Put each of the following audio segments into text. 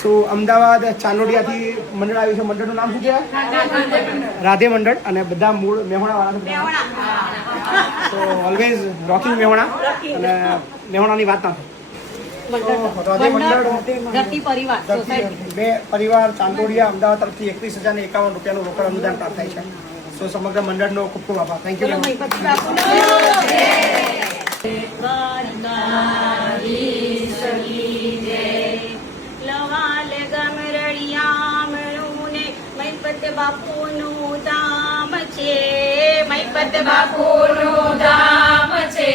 સો અમદાવાદ ચાંદોડિયાથી મંડળ આવ્યું છે. મંડળનું નામ શું છે? રાધે મંડળ. અને બધા મૂળ મેહોણા. તો ઓલવેઝ રોકિંગ મેહોણા. અને મેહોણાની વાત ના બે પરિવાર ચાંદોડિયા અમદાવાદ તરફથી 21,051 રૂપિયાનું રોકડ અનુદાન પ્રાપ્ત થાય છે. સો સમગ્ર મંડળનો ખૂબ ખૂબ આભાર. Thank you. બાપુનું ધામ છે, મૈપત બાપુનું ધામ છે.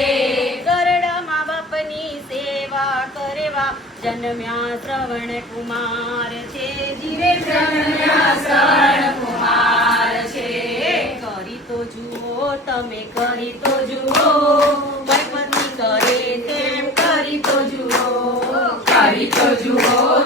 ગરડામાં બાપની સેવા કરવા જન્મ્યા શ્રવણ કુમાર છે. જીવે જન્મ્યા શ્રવણ કુમાર છે. કરી તો જુઓ તમે, કરી તો જુઓ, મૈપતિ કરે તેમ કરી તો જુઓ, કરી તો જુઓ